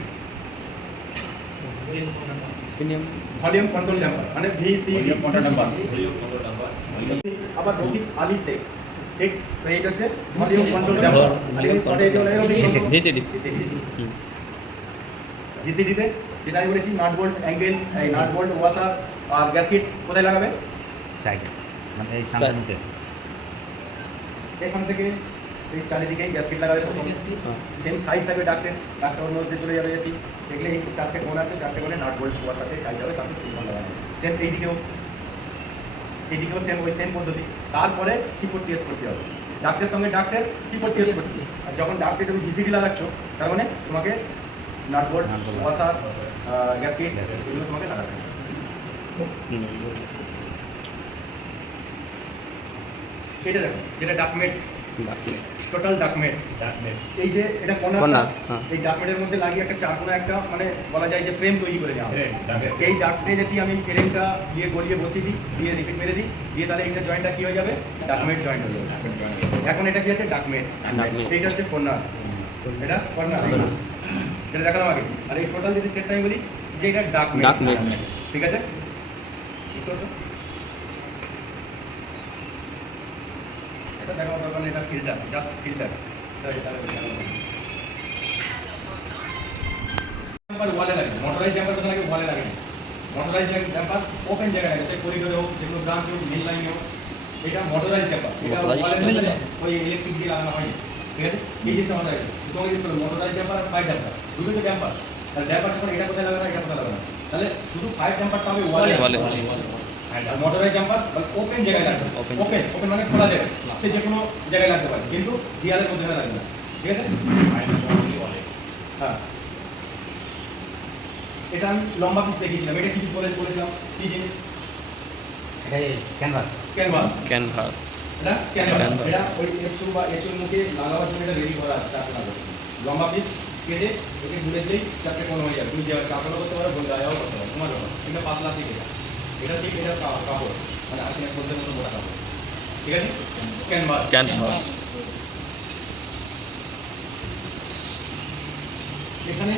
Premium। ভলিউম কন্ট্রোল ড্যাম্পার, মানে ভিসিডি কন্ট্রোল ড্যাম্পার। আবার রফিক আলী শেখ, ঠিক তো এইটা হচ্ছে ভলিউম কন্ট্রোল ড্যাম্পার। শর্টে এটা হলো VCD। হুম। ভিসিডিতে যেটা আমি বলেছি নাট বোল্ট অ্যাঙ্গেল, এই নাট বোল্ট ওয়াসার আর গ্যাসকিট কোথায় লাগাবে সাইড, মানে এই সামনের Side। মুখে। এখান থেকে এই চারিদিকে গ্যাসকিট লাগাবে, হ্যাঁ। সেম সাইজ থাকবে ডাক্তার মধ্যে চলে যাবে। যদি দেখলে এই 4টে কোণ আছে, 4টে কোণে নাট বোল্ট ওয়াসারতে টাইট হবে, তারপরে সিলিকন লাগানো সেম। এইদিকেও সেম ওই সেম পদ্ধতি। তারপরে সিপোর্ট টেস্ট করতে হবে, ডাক্তের সঙ্গে ডাক্তের সিপোর্ট টেস্ট করতে হবে। আর যখন ডাক্তার তুমি ভিসিডি লাগাচ্ছ তার মানে তোমাকে নাট বোল্ট Nut bolt, ওয়াসার গ্যাসকিট এগুলো তোমাকে লাগাতে হবে। এটা দেখো যেটা ডাকমেট, টোটাল ডাকমেট। এই যে এটা Corner, কর্নার, হ্যাঁ। এই ডাকমেটের মধ্যে লাগিয়ে একটা চারকোনা একটা মানে বলা যায় যে ফ্রেম তৈরি করে নেওয়া হবে। এই ডাকটে যদি আমি ফ্রেমটা দিয়ে গড়িয়ে বসিয়ে দিই, দিয়ে রিপিট মেরে দিই, দিয়ে তাহলে এইটা জয়েন্টটা কি হয়ে যাবে ডাকমেট জয়েন্ট হয়ে যাবে। এখন এটা কি আছে ডাকমেট, Duckmate। এইটা হচ্ছে কর্নার, এটা কর্নার, এটা দেখালাম আগে। আর এই টোটাল যদি সেটটা আমি বলি যে এটা ডাকমেট, Duckmate। ঠিক আছে বুঝতে পারছো? এটা দেখানো দরকার নেই, এটা ফিল্টার, জাস্ট ফিল্টার। জাম্পার ওয়ালে লাগে, মোটরাইজ জাম্পার কোথায় লাগে ওয়ালে লাগে। মোটরাইজ জাম্পার ওপেন জায়গায় লাগে, সেই করিডোরে হোক, যেগুলো ব্রাঞ্চ হোক, মেন লাইনে হোক, এটা মোটরাইজ জাম্পার। এটা Motorized ওয়ালের জাম্পার। মধ্যে ওই ইলেকট্রিক দিয়ে লাগানো হয়নি, ঠিক আছে। এই যে সমস্যা আছে তোমাকে জিজ্ঞেস করলো মোটরাইজ জাম্পার আর ফায়ার জাম্পার, দুটো তো জাম্পার। তাহলে জাম্পার যখন এটা কোথায় লাগানো এটা কোথায় লাগানো, তাহলে শুধু ফায়ার জাম্পারটা হবে ওয়ালে। আর মোটরাইজ জাম্পার ওপেন জায়গায় লাগবে, Open ওপেন ওপেন মানে খোলা জায়গা, সে যে কোনো জায়গায় লাগতে পারে, কিন্তু দেয়ালের মধ্যে লাগবে না, ঠিক আছে। হ্যাঁ এটা আমি লম্বা পিস দেখিয়েছিলাম, এটা কি পিস বলেছিলাম, কি জিনিস এটা এই ক্যানভাস। Canvas, canvas. এটা ক্যানভাস। Canvas। এটা ওই এফসু বা এইচএর মুখে লাগাবার জন্য এটা রেডি করা আছে, চারটে লাগবে লম্বা পিস কেটে একে ঘুরে দিলেই চারটে কোণ হয়ে যাবে। তুমি যে চারটে করতে পারো, বলে দেওয়াও করতে পারো, তোমার ব্যাপার। এটা পাতলা শিখ, এটা শিখ, এটা কাপড় মানে আর কিনা করতে মতো মোটা কাপড়, ঠিক আছে। Canvas, canvas. এখানে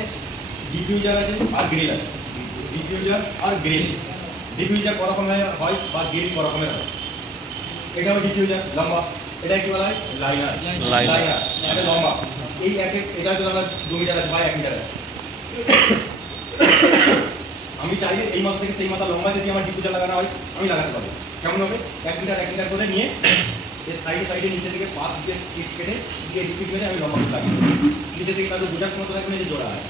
ডিফিউজার আছে আর গ্রিল আছে, ডিফিউজার আর গ্রিল। ডিফিউজার ক রকমের হয় বা গ্রিল ক রকমের হয়। এটা হলো ডিফিউজার লম্বা, এটা কি বলা হয় লাইনার। Liner। এটা লম্বা, এই এক এটা তো আমার 2 মিটার আছে বা 1 মিটার আছে। আমি চাইলে এই মাথা থেকে সেই মাথা লম্বা যদি আমার ডিফিউজার লাগানো হয় আমি লাগাতে পারবো। কেমন হবে 1 মিটার করে নিয়ে এই সাইডে নিচে থেকে পাত দিয়ে সিট কেটে দিয়ে রিপিট মেরে আমি লম্বা করে লাগিয়ে দেবো। নিচে থেকে তাদের বোঝার মতো থাকবে না যে জোড়া আছে,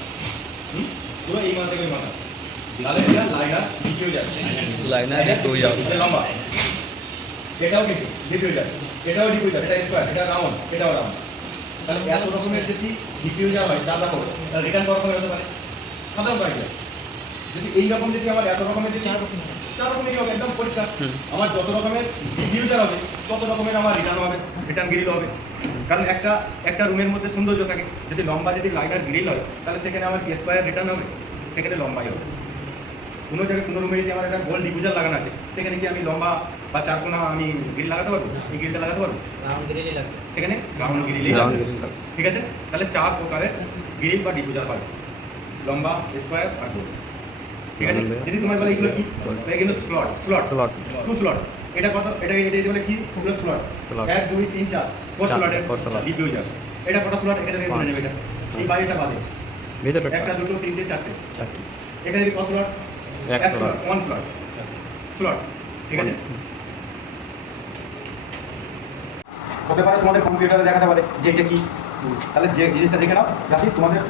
পুরো এই মাথা থেকে ওই মাথা, তাহলে এটা লাইনার ডিফিউজার। Liner diffuser. এটা লম্বা, এটাও কিন্তু ডিফিউজার, এটাও ডিফিউজার, এটা স্কোয়ার, এটা রাউন্ড, এটাও রাউন্ড। তাহলে এত রকমের যদি ডিফিউজার হয় 4 রকম, তাহলে রিটার্ন কত রকমের হতে পারে সাধারণ কাজে। যদি এই রকম যদি আমার এত রকমের যদি 4 রকমেরই হবে একদম পরিষ্কার। হুম। আমার যত রকমের ডিফিউজার হবে তত রকমের আমার রিটার্ন হবে, রিটার্ন গ্রিল হবে। কারণ একটা রুমের মধ্যে সৌন্দর্য থাকে, যদি লম্বা যদি লাইনার গ্রিল হয় তাহলে সেখানে আমার স্কোয়ার রিটার্ন হবে, সেখানে লম্বাই হবে। কোনো জায়গায় কোনো রুমে যদি আমার একটা গোল ডিফিউজার লাগানো আছে সেখানে কি আমি লম্বা বা 4 কোণা আমি গ্রিল লাগাতে পারবো, এই গ্রিলটা লাগাতে পারবো, সেখানে রাউন্ড গ্রিলই রাউন্ড লাগবে, গ্রিল। ঠিক আছে। তাহলে 4 প্রকারের গ্রিল বা ডিফিউজার হয়, লম্বা, স্কোয়ার আর গোল, ঠিক আছে। যদি তোমার বলে এগুলো কি, এগুলো স্লট, স্লট, Slot। 2 স্লট। এটা কত, এটা বলে কি, এগুলো স্লট, Slot। 1 2 3 4 4 4 স্লটের slot। ডিফিউজার। এটা কত স্লট, এটা থেকে বলে নেবে, এটা এই বাইরেটা বাদে ভিতরে 1 2 3 4 চারটি। এখানে কত slot, 1 1 slot, slot। 1 slot, slot ঠিক আছে? হতে পারে তোমাদের কম্পিউটারে দেখাতে পারে যে এটা কি, তাহলে যে জিনিসটা দেখে নাও যাতে তোমাদের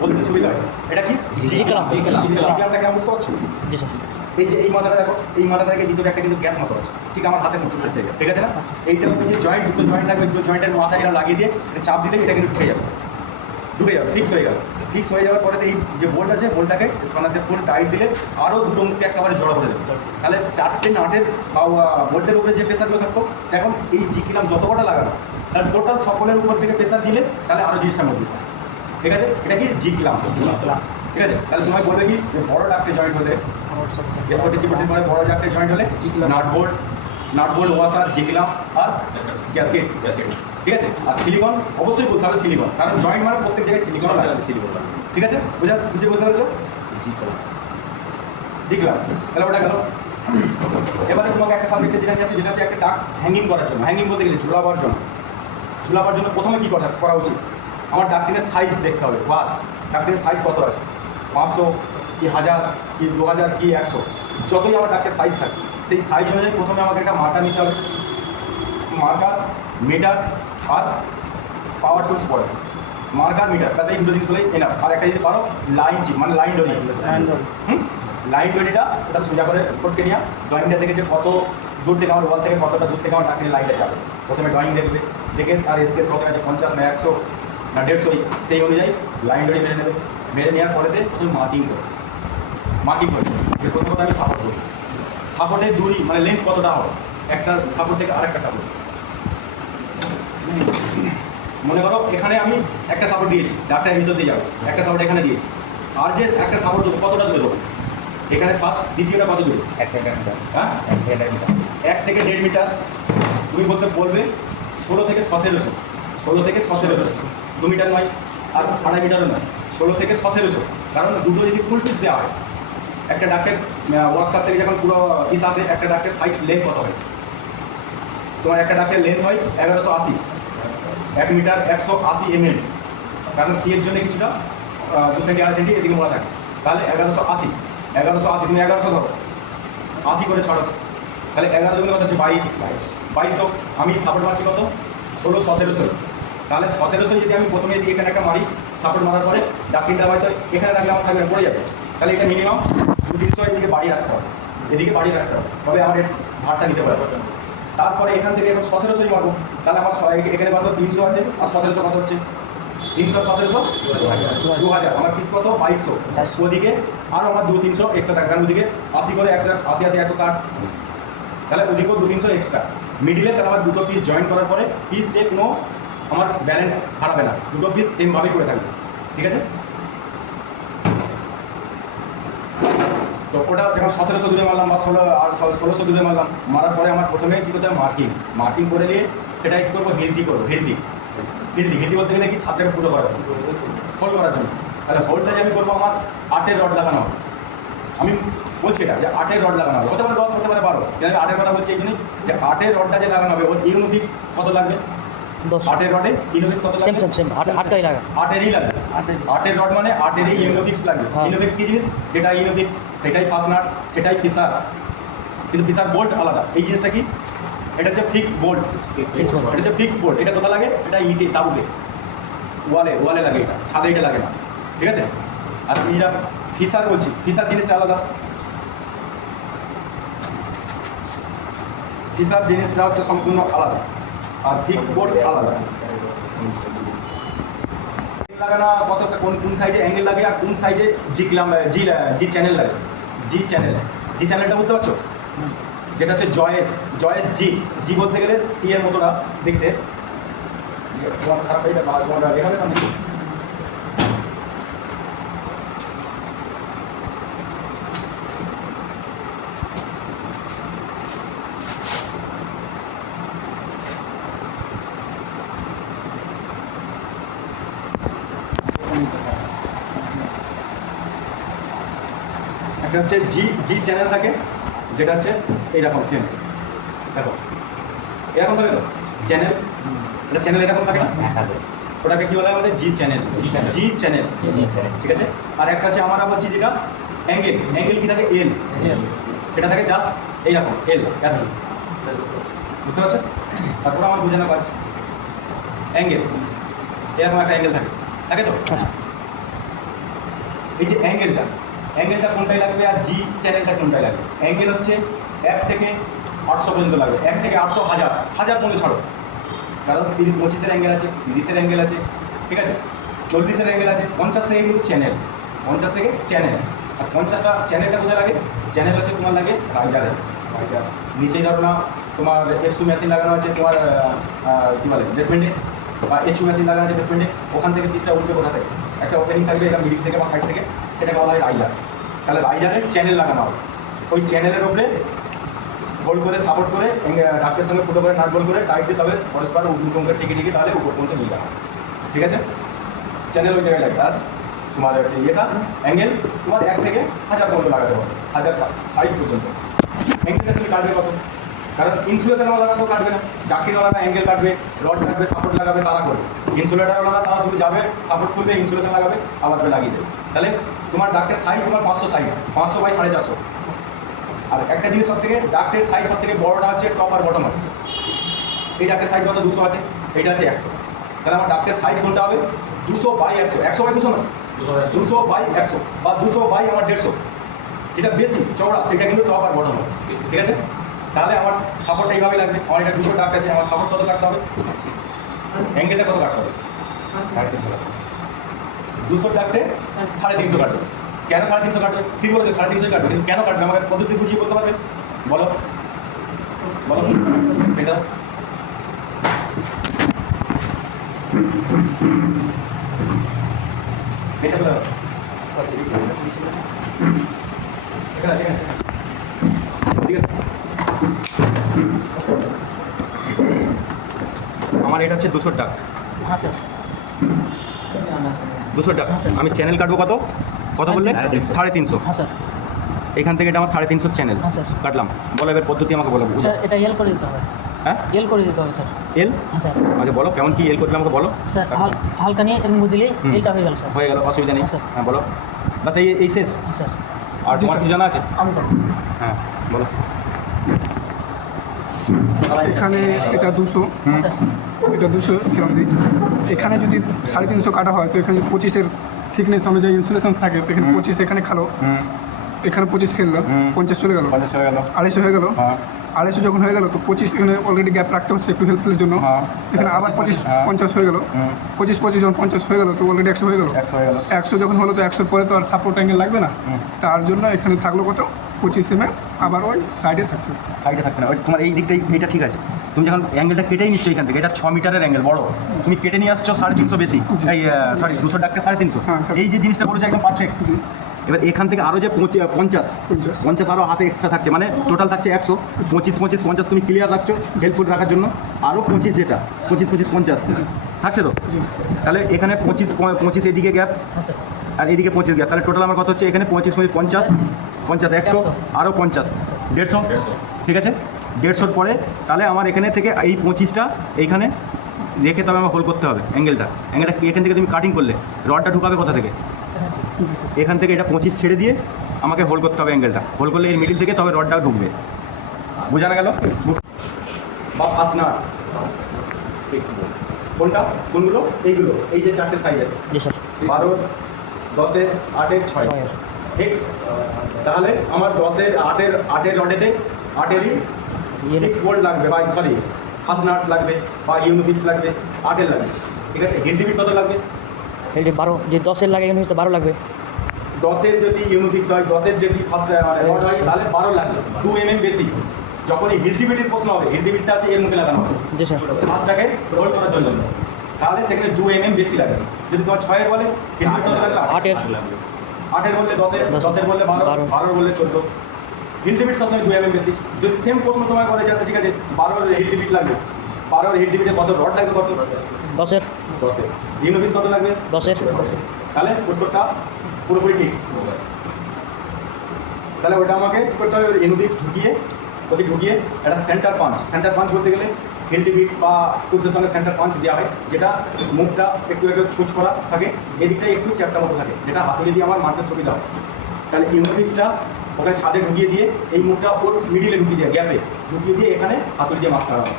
বলতে সুবিধা হয়। এটা কি জিগ্লামটা কেমন বুঝতে পারছো? এই যে এই মাথাটা দেখো, এই মাথা থেকে ভিতরে একটা কিন্তু গ্যাপ মতো আছে, ঠিক আমার হাতের মতো রয়েছে, ঠিক আছে না? এইটা হচ্ছে যে জয়েন্ট, দুটো জয়েন্ট থাকবে, দুটো জয়েন্টের মাথা এরা লাগিয়ে দিয়ে চাপ দিলে এটা কিন্তু ঢুকে যাবে, ফিক্স হয়ে গেল। ফিক্স হয়ে যাওয়ার পরে এই যে বোল্ট আছে, বোল্টটাকে স্পানারতে ফুল টাইট দিলে আরও দুটো মুখে একেবারে জড়া করে দেবে, তাহলে 4টে নাটের বা বোল্টের উপরে যে প্রেসারগুলো থাকতো, এখন এই জিগলাম যত কটা লাগানো, তাহলে টোটাল সকলের উপর থেকে প্রেসার দিলে তাহলে আরও জিনিসটা মজবুত হয়, ঠিক আছে? এটা কি জিগলাম, ঠিক আছে? তাহলে তোমায় বলবে কি যে বড় ডাক্টে জয়েন্ট হলে, এসওটিসিপিটির পরে বড় ডাক্টে জয়েন্ট হলে নাট বোল্ট ওয়াসার জিগলাম আর গ্যাসকেট, ঠিক আছে? আর সিলিকন অবশ্যই বলতে হবে সিলিকন, কারণ জয়েন্ট মানে প্রত্যেক জায়গায় সিলিকন লাগে, ঠিক আছে? বুঝতে পারছো? জিগলাম, তাহলে ওটা গেল। এবারে তোমাকে একটা সাবজেক্টে যেটা নিয়ে আসে, যেটা হচ্ছে একটা ডাক হ্যাঙ্গিং করার জন্য, হ্যাঙ্গিং বলতে গেলে ঝুলাবার জন্য প্রথমে কী করা উচিত? আমার ডাকটিনের সাইজ দেখতে হবে, ফার্স্ট ডাকটিনের সাইজ কত আছে, 500 কি 1000 কি 2000 কি 100, যতই আমার ডাকের সাইজ থাকে সেই সাইজ অনুযায়ী প্রথমে আমাকে একটা মার্কার নিতে হবে, মার্কার, মিটার আর পাওয়ার টুলস পড়ে। মার্কার, মিটার ব্যাস এই দুটো জিনিস হলেই এনাফ। আর একটা যদি পারো লাইন চিপ, মানে লাইন দড়ি, লাইন দড়িটা ওটা সোজা করে ফটকে নিয়ে ড্রয়িংটা দেখে যে কত দূর থেকে আমার ওয়াল থেকে কতটা দূর থেকে আমার ডাকের লাইনটা যাবে, প্রথমে ড্রয়িং দেখে আর স্কেচ কত আছে 50 না 100 না 150, সেই অনুযায়ী লাইন দড়ি মেরে নেবে। মেরে নেওয়ার পরেতে প্রথমে মার্কিং করে প্রথম কথা আমি সাপোর্ট করি। সাপোর্টের দূরি মানে লেন্থ কতটা হবে একটা সাপোর্ট থেকে আরেকটা সাপোর্ট। মনে করো এখানে আমি একটা সাপোর্ট দিয়েছি, ডাক্তার ভিতর দিয়ে যাবে, একটা সাপোর্ট এখানে দিয়েছি, আর যে একটা সাপোর্ট দেবো কতটা দূরে দেবো, এখানে ফার্স্ট দ্বিতীয়টা কত দূরে, 1 থেকে 1.5 মিটার। হ্যাঁ 1 থেকে 1.5 মিটার। তুমি বলবে 16 থেকে 1700, 16 থেকে 1700, 2 মিটার নয় আর 2.5 মিটারও নয়, 16 থেকে 1700। কারণ দুটো যদি ফুল পিস দেওয়া হয়, একটা ডাকের ওয়ার্কশপ থেকে যখন পুরো পিস আসে, একটা ডাকের সাইজ লেন্থ কত হয়, তোমার একটা ডাকের লেন্থ হয় 1180, 1 মিটার 180 mm, কারণ সি এর জন্য কিছুটা 2 সেন্টি 2.5 সেন্টি এদিকে মোড়া থাকে, তাহলে 1180, তুমি 1100 ধরো, 80 করে ছাড়ো, তাহলে 11 দুগুণে কত হচ্ছে 2200। আমি সাপোর্ট মারছি কত 16 1700, তাহলে 1700 যদি আমি প্রথমে এদিকে এখানে একটা মারি, সাপোর্ট মারার পরে ডাকিনটা হয়তো এখানে রাখলে আমার থাকবে না, পড়ে যাবে, তাহলে এটা মিনিমাম 200 এদিকে বাড়িয়ে রাখতে হবে, তবে আমার এর ভারটা নিতে পারবে। তারপরে এখান থেকে এখন 1700 মারবো, তাহলে আমার এখানে কত 300 আছে, আর 1700 কত হচ্ছে 300 1700 2000, আমার পিস কত 2200। ওদিকে আরও আমার 200-300 এক্সট্রা থাকে, কারণ ওদিকে 80 করে 180 160, তাহলে ওদিকেও 200-300 এক্সট্রা মিডিলে। তাহলে আমার দুটো পিস জয়েন করার পরে পিসটে কোনো আমার ব্যালেন্স হারাবে না, দুটো পিস সেমভাবে করে থাকবে, ঠিক আছে? তো ওটা যখন 1700 দূরে মারলাম বা 1600 দূরে মারলাম, মারার পরে আমার প্রথমে কী করতে হবে মার্কিং করে নিয়ে সেটাই কী করবো হেলদি বলতে গেলে কি ছাত্রকে পুরো করার জন্য, হোল্ড করার জন্য। তাহলে হোল্ডটা যে আমি করবো আমার 8-এর রড লাগানো হবে, আমি বলছি এটা যে 8-এর রড লাগানো হবে, হতে পারে 10 হতে পারে 12, কিন্তু আমি 8-এর কথা বলছি এই জন্যই যে 8-এর রডটা যে লাগানো হবে ওর ইউনিফিক্স কত লাগবে, 8-এর রডে ইউনিফিক্স কত লাগবে, সেম 8টাই লাগা, 8-এরই লাগবে। 8-এর রড মানে 8-এরই ইউনিফিক্স লাগবে। ইউনিফিক্স কি জিনিস, যেটা ইউনিফিক্স সেটাই ফার্স্ট নাট, সেটাই ফিসার, কিন্তু ফিসার বোল্ট আলাদা। এই জিনিসটা কি, এটা হচ্ছে ফিক্স বোল্ট, এটা হচ্ছে ফিক্স বোল্ট। এটা কোথায় লাগে, এটা ইটে তাবুতে ওয়ালে লাগে, এটা ছাদে এটা লাগে না, ঠিক আছে? আর এটা ফিসার বলছি, ফিসার জিনিসটা আলাদা, ফিসার জিনিসটা হচ্ছে সম্পূর্ণ আলাদা, আর ফিক্স বোল্ট আলাদা। লাগানো কত কোন সাইজে অ্যাঙ্গেল লাগে আর কোন সাইজে জি চ্যানেল লাগে, জি চ্যানেলটা বুঝতে পারছো, যেটা হচ্ছে জয়েস জি বলতে গেলে সি এর মতোটা দেখতে। খারাপ হয়ে যাবে এখানে সামনে একটা হচ্ছে জি চ্যানেল থাকে, যেটা হচ্ছে এইরকম সেম, দেখো এরকম থাকে তো চ্যানেল, এটা চ্যানেল এরকম থাকে না, ওটাকে কি বলে আমাদের জি চ্যানেল, ঠিক আছে? আর একটা আছে আমরা বলছি যেটা অ্যাঙ্গেল কি থাকে এল, সেটা থাকে জাস্ট এইরকম এল এতটুকু, বুঝতে পারছো? তারপর আমার বোঝানো কাজ অ্যাঙ্গেল, এরকম একটা অ্যাঙ্গেল থাকে, থাকে তো? আচ্ছা। এই যে অ্যাঙ্গেলটা কোনটায় লাগবে আর জি চ্যানেলটা কোনটায় লাগবে? অ্যাঙ্গেল হচ্ছে 1 থেকে 800 পর্যন্ত লাগবে, 1 থেকে 800, 1000 পর্যন্ত ছাড়ো, কারণ 25-এর অ্যাঙ্গেল আছে, 30-এর অ্যাঙ্গেল আছে, ঠিক আছে, 40-এর অ্যাঙ্গেল আছে, 50 থেকে কিন্তু চ্যানেল, 50 থেকে চ্যানেল। আর 50টা চ্যানেলটা কোথায় লাগে? চ্যানেল হচ্ছে তোমার লাগে রাইজারে, রাইজার নিচেই ধরো না তোমার এফসু মেশিন লাগানো আছে তোমার কী বলে বেসমেন্টে, বা এইচু মেশিন লাগানো আছে বেসমেন্টে, ওখান থেকে পিসটা উঠবে কোথা থেকে? একটা ওপেনিং থাকবে এটা মিডিল থেকে বা সাইড থেকে, সেটাকে বলা হয় রাইজার। তাহলে রাইজারে চ্যানেল লাগানো হবে, ওই চ্যানেলের উপরে হোল্ড করে সাপোর্ট করে ডাক্তের সঙ্গে ফুটো করে নাট বল করে টাইট দিয়ে তবে পরস্পর উল্টো করে ঠেকে তাহলে উপর পর্যন্ত নিয়ে যাওয়া, ঠিক আছে? চ্যানেল ওই জায়গায় লাগবে। আর তোমার হচ্ছে এটা অ্যাঙ্গেল তোমার 1 থেকে 1000 পর্যন্ত লাগাতে হবে, 1000 সাইজ পর্যন্ত। অ্যাঙ্গেলটা তুমি কাটবে কত? কারণ ইনসুলেশনওয়ালা তো কাটবে না, ডাক্তারওয়ালা অ্যাঙ্গেল কাটবে, রড কাটবে, সাপোর্ট লাগাবে, তারা করবে। ইনসুলেটারওয়ালা তারা শুধু যাবে, সাপোর্ট করবে, ইনসুলেশন লাগাবে, আবার লাগিয়ে দেবে। তাহলে তোমার ডাক্তার সাইজ তোমার 500 সাইজ, 500 বাই 450। আর একটা জিনিস সব থেকে ডাক্তের সাইজ সব থেকে বড়টা হচ্ছে টপ আর বটম আছে। এই ডাক্তের সাইজ কত? 200 আছে, এইটা আছে 100। তাহলে আমার ডাক্তের সাইজ কোনটা হবে? 200 বাই 100, 100 বাই 200 না, 200 বাই 100 বা 200 বাই আমার 150, যেটা বেশি চওড়া সেটা কিন্তু টপ আর বটম হবে, ঠিক আছে? তাহলে আমার সাপোর্টটা এইভাবে লাগবে। আমার এটা 200 ডাক্ত আছে, আমার সাপোর্ট কত কাটতে হবে? অ্যাঙ্গেলটা কত কাটতে হবে? 350 কাটতে হবে। 200 ডাক্তে 350 কাটবে। কেন 350 কাটবে? ঠিক বলেছে 350 কাটবে, কিন্তু কেন কাটবে আমাকে পদ্ধতি বুঝিয়ে বলতে পারবে? বলো বলো এটা এটা বলো। এখানে আছে, ঠিক আছে। আমার এটা হচ্ছে 200 টাকা। হ্যাঁ স্যার। 200 টাকা। আমি চ্যানেল কাটবো কত? কত বললে? 350। হ্যাঁ স্যার। এখান থেকে এটা আমার 350 চ্যানেল হ্যাঁ স্যার। কাটলাম। বলো এবার পদ্ধতি আমাকে বলো। স্যার এটা এল করে দিতে হবে। হ্যাঁ এল করে দিতে হবে স্যার। এল? হ্যাঁ স্যার। আচ্ছা বলো কেমন কি এল করবে আমাকে বলো। স্যার হালকা নিয়ে এরকম দিলে হুম। এলটা হয়ে গেল স্যার। হয়ে গেল, অসুবিধা নেই। হ্যাঁ, স্যার। হ্যাঁ বলো, বাস এই শেষ? হ্যাঁ স্যার। আর জি, তোমার স্যার। কি জানা আছে? আমি করব। হ্যাঁ বলো। এখানে এটা 200, হ্যাঁ স্যার। এটা 200 খেলাম দিই। এখানে যদি 350 কাটা হয় তো এখানে 25-এর থিকনেস অনুযায়ী ইনসুলেশন থাকে, তো এখানে 25 এখানে খেলো, এখানে 25 খেললো, 50 চলে গেল, 50 হয়ে গেল। 250 হয়ে গেল। হ্যাঁ 250 যখন হয়ে গেল তো 25 এখানে অলরেডি গ্যাপ রাখতে হচ্ছে একটু হেল্পফুলের জন্য। হ্যাঁ। এখানে আবার 25 হ্যাঁ। 50 হয়ে গেল, 25 যখন 50 হয়ে গেল তো অলরেডি 100 হয়ে গেল। 100 হয়ে গেল। 100 যখন হলো তো 100 পরে তো আর সাপোর্ট অ্যাঙ্গেল লাগবে না, তার জন্য এখানে থাকলো কত? 25 mm, আবার ওই সাইডে থাকছে। সাইডে থাকছে না, ওই তোমার এই দিকটাই এইটা ঠিক আছে। তুমি যখন অ্যাঙ্গেলটা কেটেই নিচ্ছ এখান থেকে, এটা 6 মিটারের অ্যাঙ্গেল বড়, তুমি কেটে নিয়ে আসছো 350 বেশি, এই সরি 200 টাকা 350। হ্যাঁ, স্যার। এই যে জিনিসটা বলেছে একদম পারফেক্ট। জি। এবার এখান থেকে আরও যে 50 আরও হাতে এক্সট্রা থাকছে, মানে টোটাল থাকছে 100। 25 50 তুমি ক্লিয়ার রাখছো হেল্পফুল রাখার জন্য, আরও 25 যেটা 25 50 থাকছে তো। জি। তাহলে এখানে 25 এদিকে গ্যাপ হ্যাঁ স্যার। আর এদিকে 25 গ্যাপ, তাহলে টোটাল আমার কত হচ্ছে? এখানে 25 50 100 আরও 50 150, ঠিক আছে। 150 পরে তাহলে আমার এখানে থেকে এই 25টা এইখানে রেখে তবে আমার হোল করতে হবে অ্যাঙ্গেলটা এখান থেকে তুমি কাটিং করলে রডটা ঢুকাবে কোথা থেকে? জি স্যার। এখান থেকে এটা 25 ছেড়ে দিয়ে আমাকে হোল করতে হবে অ্যাঙ্গেলটা, হোল করলে এর মিডিল থেকে তবে রডটা ঢুকবে। বোঝানো গেল? বা ফার্স্ট নাট কোনটা? কোনগুলো? এইগুলো, এই যে 4টে সাইজ আছে, জি স্যার। 12 10 8 6, 6 ঠিক। তাহলে আমার 10 8 রডেতে 8-এরই ফিক্স বোল্ট লাগবে, বা সরি ফার্স্ট নাট লাগবে, বা ইউনিফিক্স লাগবে, 8-এর লাগবে, ঠিক আছে। হিল ডিভিট কত লাগবে? এই যে 12 যে 10-এর লাগে এখানে 12 লাগবে। 10-এর যদি ইউনিফিক্স হয়, 10-এর যদি ফার্স্ট রড হয় তাহলে 12 লাগবে, 2 mm বেশি। যখন এই হিল ডিভিটের প্রশ্ন হবে, হিল ডিভিটটা আছে এর মুখে লাগানো হবে জি স্যার। ফার্স্টটাকে হোল্ড করার জন্য, তাহলে সেখানে 2 mm বেশি লাগবে। যদি তোমার 6-এর বলে হিল ডিভিট কত লাগবে? 8-এর 8-এর বললে 10-এর বললে 12, 12-এর বললে 14। হিল ডিভিট সবসময় 2 mm বেশি। যদি সেম প্রশ্ন তোমায় করে যাচ্ছে, ঠিক আছে 12-এর হিল ডিভিট লাগবে, 12-এর হিল ডিভিটে কত রড লাগবে? কত? 10-এর 10-এর। ইউনিফিক্স কত লাগবে? 10-এর। তাহলে উত্তরটা পুরোপুরি ঠিক। তাহলে ওটা আমাকে কী করতে হবে? ইউনিফিক্স ঢুকিয়ে একটা সেন্টার পাঞ্চ বলতে গেলে হিল ডিভিট বা টুলসের সঙ্গে সেন্টার পাঞ্চ দেওয়া হয়, যেটা মুখটা একটু ছুঁচ করা থাকে, এদিকটাই একটু চ্যাপটা মতো থাকে, যেটা হাতুড়ি দিয়ে আমার মারতে সুবিধা হয়। তাহলে ইউনিফিক্সটা ওখানে ছাদে ঢুকিয়ে দিয়ে এই মুখটা ওর মিডিলে ঢুকিয়ে দিয়ে গ্যাপে ঢুকিয়ে দিয়ে এখানে হাতুড়ি দিয়ে মাছটা লাগাবো।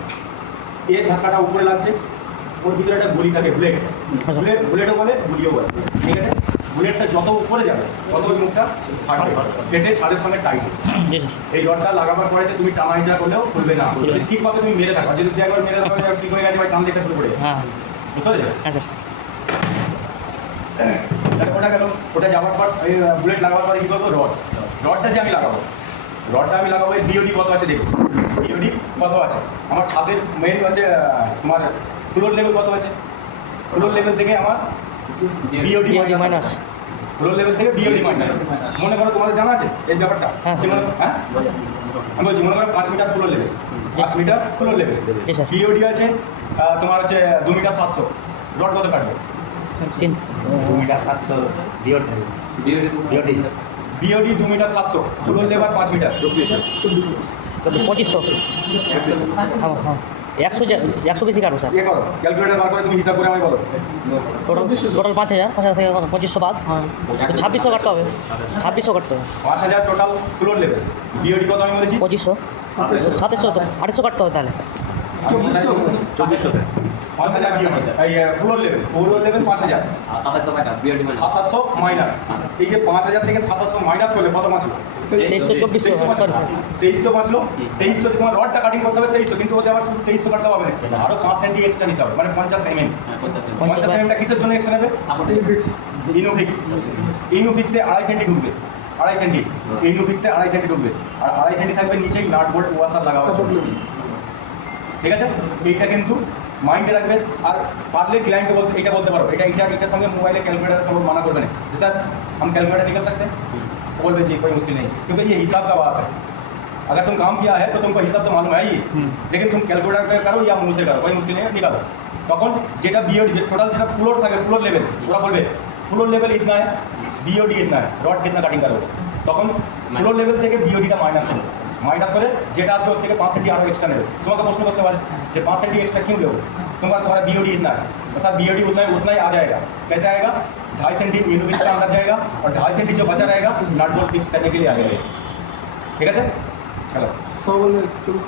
এর ধাক্কাটা উপরে লাগছে, ওর ভিতরে একটা গুলি থাকে, বুলেট বুলেটও বলে গুলিও বলে, ঠিক আছে। বুলেটটা যত উপরে যাবে তত ওই মুখটা ফাটবে, ফেটে ছাদের সঙ্গে টাইট। এই রডটা লাগাবার পরে যে তুমি টানা হিচা করলেও খুলবে না, যদি ঠিকভাবে তুমি মেরে থাকো। যদি একবার মেরে থাকো ঠিক হয়ে গেছে, ভাই টান দেখতে খুলে পড়ে যাবে, বুঝতে পেরেছো? ওটা গেল। ওটা যাওয়ার পর এই বুলেট লাগাবার পরে কী করবো, রডটা যে আমি লাগাবো এই বিওডি কত আছে দেখো, বিওডি কত আছে আমার ছাদের মেইন হচ্ছে তোমার ফ্লোর লেভেল কত আছে, ফ্লোর লেভেল থেকে আমার বিওডি মাইনাস, ফ্লোর লেভেল থেকে বিওডি মাইনাস। মনে করো তোমাদের জানা আছে এই ব্যাপারটা? হ্যাঁ আমি বলছি, মনে করো 5 metre floor level, 5 metre floor level, BOD আছে তোমার হচ্ছে 2 মিটার 700, রড কত কাটবে? 2 metre 700 BOD BOD 2 metre 700, floor level 5 metre 2500 হ্যাঁ 100 বেশি কাটবো স্যার। ইয়ে করো, ক্যালকুলেটার বার করে তুমি হিসাব করে আমায় বলো। টোটাল 5000 থেকে 2500 বাদ 2600 কাটতে হবে, 2600 কাটতে হবে। 5000 টোটাল ফ্লোর লেভেল, বিওডি কত আমি বলেছি? 2500 2700 তো 2800 কাটতে হবে তাহলে। 2400 স্যার, 5000 বিওডি এই ফ্লোর লেভেল 5000 আর 2700 মাইনাস। এই যে 5000 থেকে 2700 মাইনাস করলে কত বাঁচলো? 2300 সরি স্যার 2300 বাঁচলো। 2300 তোমার রডটা কাটিং করতে হবে 2300, কিন্তু ওদের আবার শুধু 2300 কাটতে হবে না, আরও 5 সেন্টি এক্সট্রা নিতে হবে, মানে 50 mm। 50 mm কিসের জন্য এক্সট্রা নেবে? ইনোফিক্সে 2.5 সেন্টি ঢুকবে, 2.5 সেন্টি ইনোফিক্সে 2.5 সেন্টি ঢুকবে, আর 2.5 সেন্টি থাকবে নিচেই নাট বোল্ট ওয়াসার লাগাবার জন্য, ঠিক আছে। এইটা কিন্তু মাইন্ডে রাখবে। আর পারলে ক্লায়েंट को বলতে এটা বলতে পারো, এটার সঙ্গে মোবাইলে कैलकुलेटर सब माना कर देने कि सर हम कैलकुलेटर निकल सकते हैं, बोल दीजिए कोई मुश्किल नहीं, क्योंकि ये हिसाब का बात है। अगर तुम काम किया है तो तुमको हिसाब तो मालूम है ही, लेकिन तुम कैलकुलेटर पे करो या मुंह से करो, कोई मुश्किल नहीं है, निकालो। তখন যেটা বিওডি টোটাল যেটা ফ্লোর থাকে, ফ্লোর লেভেল, ওরা বলবে ফ্লোর লেভেল इतना है, বিওডি इतना है, রড कितना কাটিং करोगे, তখন ফ্লোর লেভেল থেকে বিওডিটা মাইনাস হবে, মাইনাস করে যেটা আসবে ওর থেকে 5 সেন্টি আরও এক্সট্রা নেবে। তোমাকে प्रश्न करते পারে कि 5 सेंटी एक्स्ट्रा क्यों लोगे, तुम्हारा बीओडी इतना है, तो सर बीओडी उतना ही आ जाएगा। कैसे आएगा? 2.5 सेंटी इनोफिक्स का अंदर जाएगा, और 2.5 सेंटी जो बचा रहेगा नट बोल्ट फिक्स करने के लिए आ जाएगा, ठीक है। चलो 100 বলে 24